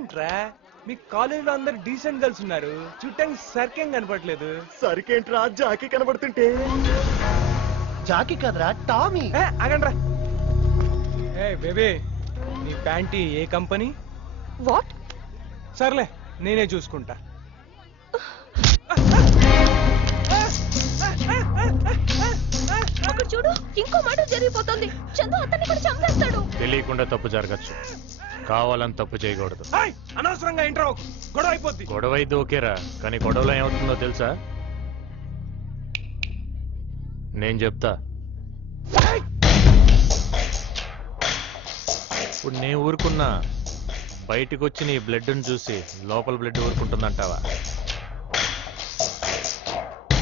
ఏంట్రా మీ కాలేజీలో అందరు డీసెంట్ గర్ల్స్ ఉన్నారు, చూడటానికి సరికేం కనపడలేదు. సరికేంట్రా జాకీ కనబడుతుంటే? జాకీ కదరా టామీ. ఆగండ్రా. ఏ బేబీ, నీ ప్యాంటీ ఏ కంపెనీ? వాట్? సర్లే నేనే చూసుకుంటా. అక్కడ చూడు, ఇంకో మాట జరిగిపోతుంది. చందు అతన్ని కూడా చంపేస్తాడు. తెలియకుండా తప్పు జరగచ్చు, కావాలని తప్పు చేయకూడదు. అనవసరంగా ఇంట్రా గొడవ అయిపోద్ది. గొడవ అయితే ఓకేరా, కానీ గొడవలో ఏమవుతుందో తెలుసా? నేను చెప్తా. ఇప్పుడు నేను ఊరుకున్నా, బయటకు వచ్చి నీ బ్లడ్ని చూసి లోపల బ్లడ్ ఊరుకుంటుందంటావా?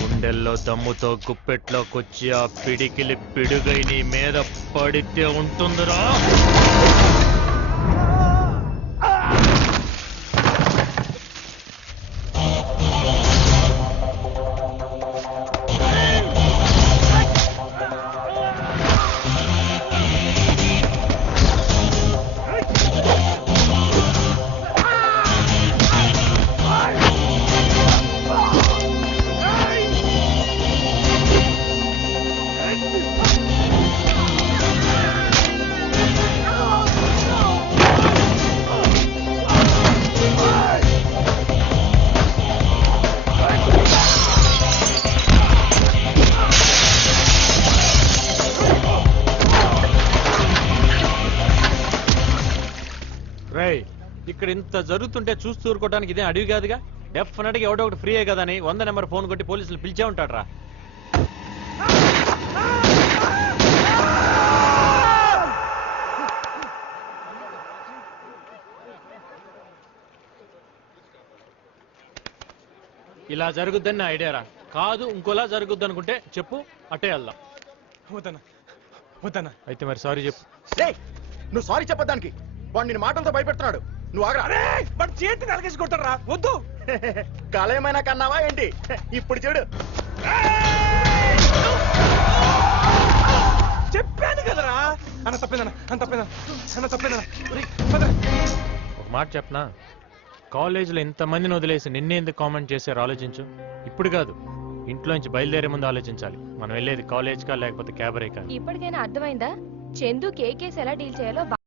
గుండెల్లో దమ్ముతో గుప్పెట్లోకొచ్చి ఆ పిడికిలి పిడుగై నీ మీద పడితే ఉంటుందిరా. ఇక్కడ ఇంత జరుగుతుంటే చూస్తూ ఊరుకోవడానికి ఇదే అడవి కాదుగా. డెఫినెట్ గా ఎవడో ఒకటి ఫ్రీయే కదా అని 100 నెంబర్ ఫోన్ కొట్టి పోలీసులు పిలిచే ఉంటాడు రా. ఇలా జరుగుద్దని నా ఐడియా రా. కాదు ఇంకోలా జరుగుద్ది అనుకుంటే చెప్పు, అట్టే వెళ్దాం. వద్దనా వద్దనా. అయితే మరి సారీ చెప్పు. నువ్వు సారీ చెప్పడానికి వాడు నిన్ను మాటలతో భయపెడుతున్నాడు. నువ్వు ఆగరా. వాడు చేతిని అలగేసి కొడతారా. వద్దు. కాలేమైనా కన్నావా ఏంటి? ఇప్పుడు చూడు. చెప్పాను కదరా. అన్న తప్పేదన్నా, అన్న తప్పేదన్నా, అన్న తప్పేదన్నా. ఒక మాట చెప్పనా, కాలేజీలో ఇంతమందిని వదిలేసి నిన్నే ఎందుకు కామెంట్ చేశారు ఆలోచించు. ఇప్పుడు కాదు, ఇంట్లో నుంచి బయలుదేరే ముందు ఆలోచించాలి. మనం వెళ్ళేది కాలేజ్ కా లేకపోతే క్యాబరే కా. ఇప్పటికైనా అర్థమైందా చందు కేకేస్ ఎలా డీల్ చేయాలో?